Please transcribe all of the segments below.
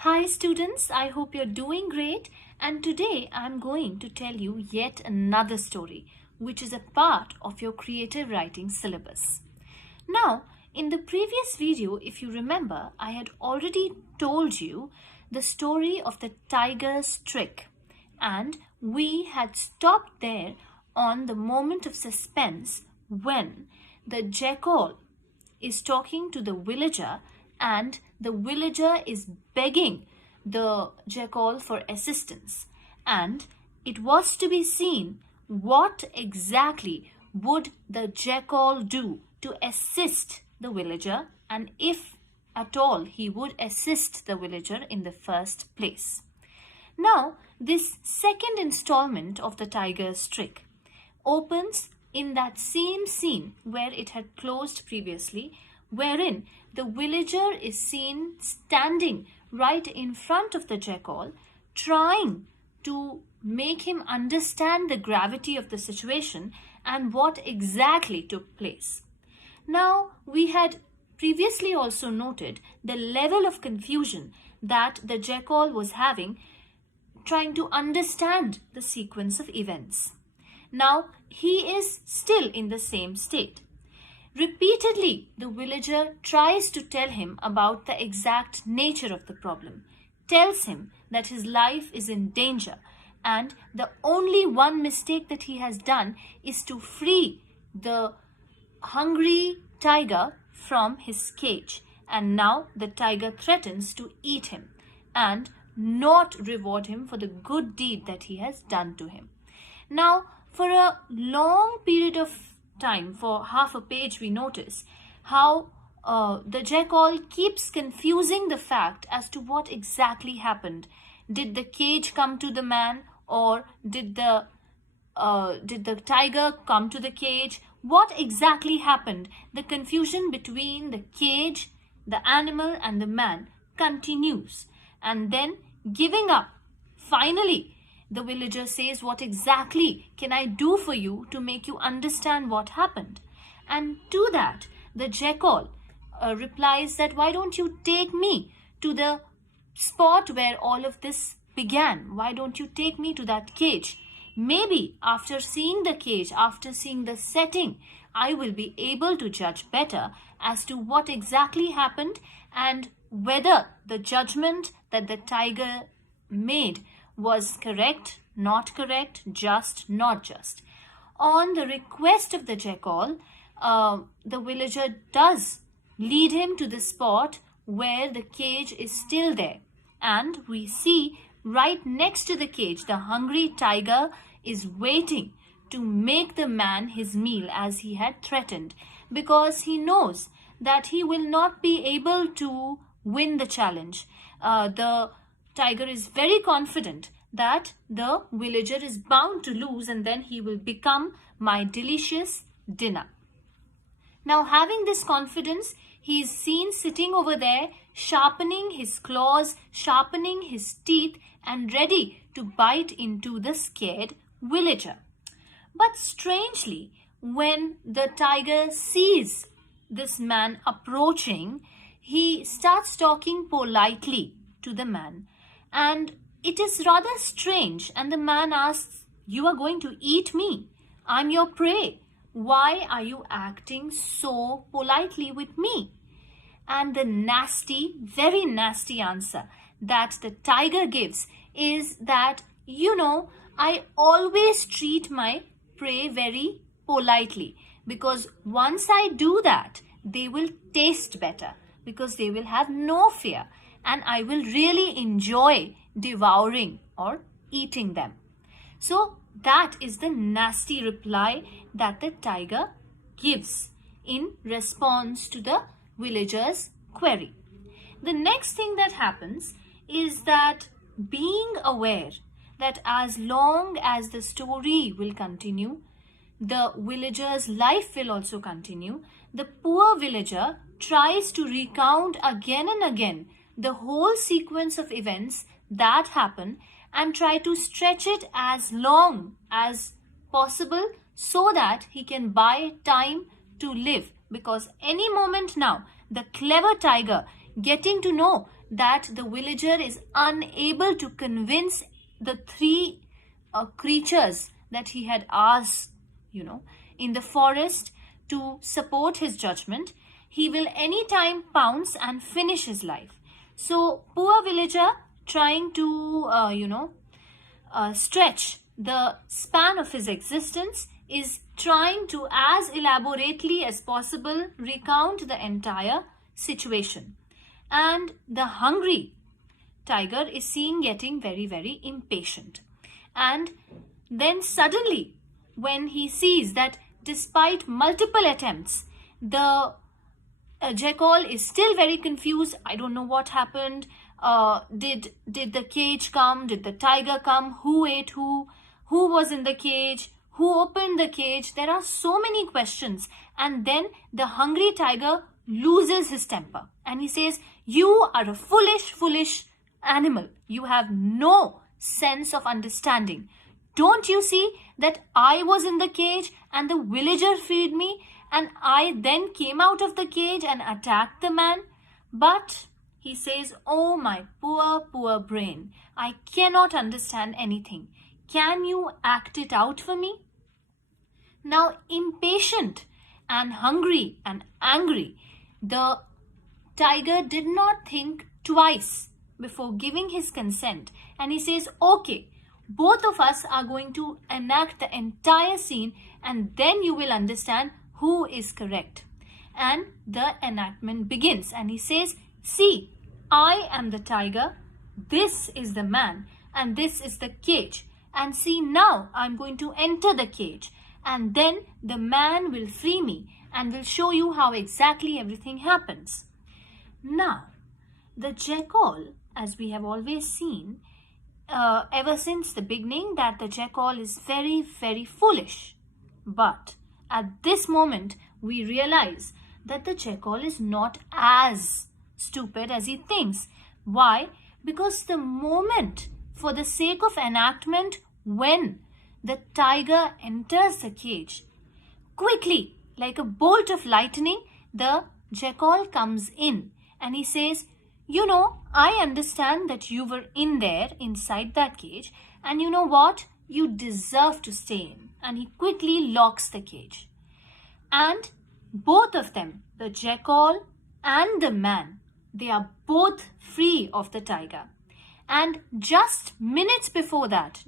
Hi students, I hope you're doing great, and today I'm going to tell you yet another story which is a part of your creative writing syllabus. Now, in the previous video, if you remember, I had already told you the story of the tiger's trick, and we had stopped there on the moment of suspense when the jackal is talking to the villager and the villager is begging the jackal for assistance, and it was to be seen what exactly would the jackal do to assist the villager, and if at all he would assist the villager in the first place. Now, this second installment of the tiger's trick opens in that same scene where it had closed previously, wherein the villager is seen standing right in front of the jackal, trying to make him understand the gravity of the situation and what exactly took place. Now, we had previously also noted the level of confusion that the jackal was having, trying to understand the sequence of events. Now, he is still in the same state. Repeatedly, the villager tries to tell him about the exact nature of the problem, tells him that his life is in danger, and the only one mistake that he has done is to free the hungry tiger from his cage, and now the tiger threatens to eat him and not reward him for the good deed that he has done to him. Now, for a long period of time, for half a page, we notice how the jackal keeps confusing the fact as to what exactly happened. Did the cage come to the man, or did the tiger come to the cage? What exactly happened? The confusion between the cage, the animal, and the man continues. And then, giving up, finally, the villager says, "What exactly can I do for you to make you understand what happened?" And to that, the jackal replies that, "Why don't you take me to the spot where all of this began? Why don't you take me to that cage? Maybe after seeing the cage, after seeing the setting, I will be able to judge better as to what exactly happened and whether the judgment that the tiger made was correct, not correct, just, not just." On the request of the jackal, the villager does lead him to the spot where the cage is still there. And we see right next to the cage, the hungry tiger is waiting to make the man his meal as he had threatened, because he knows that he will not be able to win the challenge. The tiger is very confident that the villager is bound to lose, and then he will become my delicious dinner. Now, having this confidence, he is seen sitting over there, sharpening his claws, sharpening his teeth, and ready to bite into the scared villager. But strangely, when the tiger sees this man approaching, he starts talking politely to the man. And it is rather strange, and the man asks, "You are going to eat me? I'm your prey. Why are you acting so politely with me?" And the nasty, very nasty answer that the tiger gives is that, I always treat my prey very politely, because once I do that, they will taste better, because they will have no fear, and I will really enjoy devouring or eating them. So that is the nasty reply that the tiger gives in response to the villager's query. The next thing that happens is that, being aware that as long as the story will continue, the villager's life will also continue, the poor villager tries to recount again and again the whole sequence of events that happen and try to stretch it as long as possible so that he can buy time to live, because any moment now the clever tiger, getting to know that the villager is unable to convince the three creatures that he had asked, in the forest to support his judgment, he will anytime pounce and finish his life. So poor villager, trying to, stretch the span of his existence, is trying to as elaborately as possible recount the entire situation. And the hungry tiger is seen getting very, very impatient. And then suddenly, when he sees that despite multiple attempts, the jackal is still very confused. I don't know what happened. Did the cage come? Did the tiger come? Who ate who? Who was in the cage? Who opened the cage? There are so many questions. And then the hungry tiger loses his temper. And he says, "You are a foolish, foolish animal. You have no sense of understanding. Don't you see that I was in the cage and the villager freed me, and I then came out of the cage and attacked the man?" But he says, "Oh, my poor, poor brain. I cannot understand anything. Can you act it out for me?" Now, impatient and hungry and angry, the tiger did not think twice before giving his consent. And he says, "Okay, both of us are going to enact the entire scene, and then you will understand who is correct." And the enactment begins. And he says, "See, I am the tiger, this is the man, and this is the cage. And see, now I'm going to enter the cage, and then the man will free me and will show you how exactly everything happens." Now, the jackal, as we have always seen, ever since the beginning, that the jackal is very, very foolish. But at this moment, we realize that the jackal is not as stupid as he thinks. Why? Because the moment, for the sake of enactment, when the tiger enters the cage, quickly, like a bolt of lightning, the jackal comes in and he says, "I understand that you were in there, inside that cage, and you know what? You deserve to stay in." And he quickly locks the cage. And both of them, the jackal and the man, they are both free of the tiger. And just minutes before that,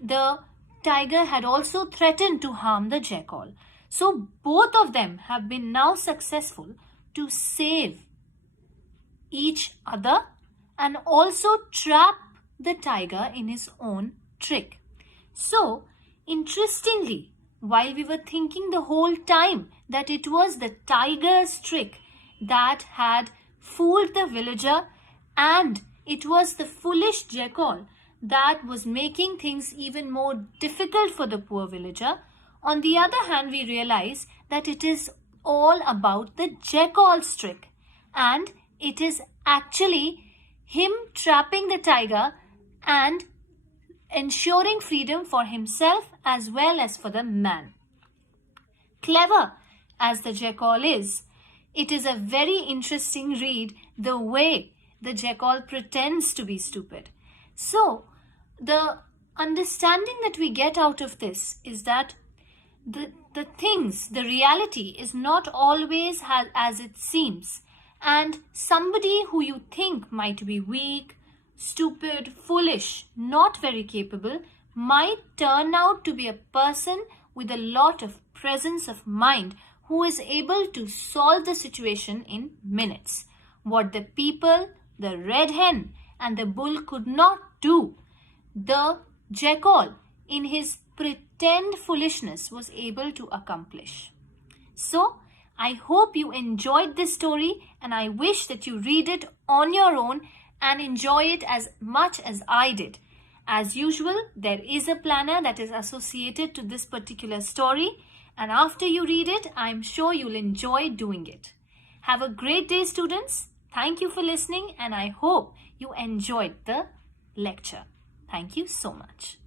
the tiger had also threatened to harm the jackal. So both of them have been now successful to save each other and also trap the tiger in his own trick. So, interestingly, while we were thinking the whole time that it was the tiger's trick that had fooled the villager, and it was the foolish jackal that was making things even more difficult for the poor villager, on the other hand, we realize that it is all about the jackal's trick, and it is actually him trapping the tiger and ensuring freedom for himself as well as for the man. Clever as the jackal is, it is a very interesting read the way the jackal pretends to be stupid. So, the understanding that we get out of this is that the reality is not always as it seems. And somebody who you think might be weak, stupid, foolish, not very capable, might turn out to be a person with a lot of presence of mind who is able to solve the situation in minutes. What the people, the red hen, and the bull could not do, the jackal, in his pretend foolishness, was able to accomplish. So, I hope you enjoyed this story, and I wish that you read it on your own and enjoy it as much as I did. As usual, there is a planner that is associated to this particular story, and after you read it, I'm sure you'll enjoy doing it. Have a great day, students. Thank you for listening, and I hope you enjoyed the lecture. Thank you so much.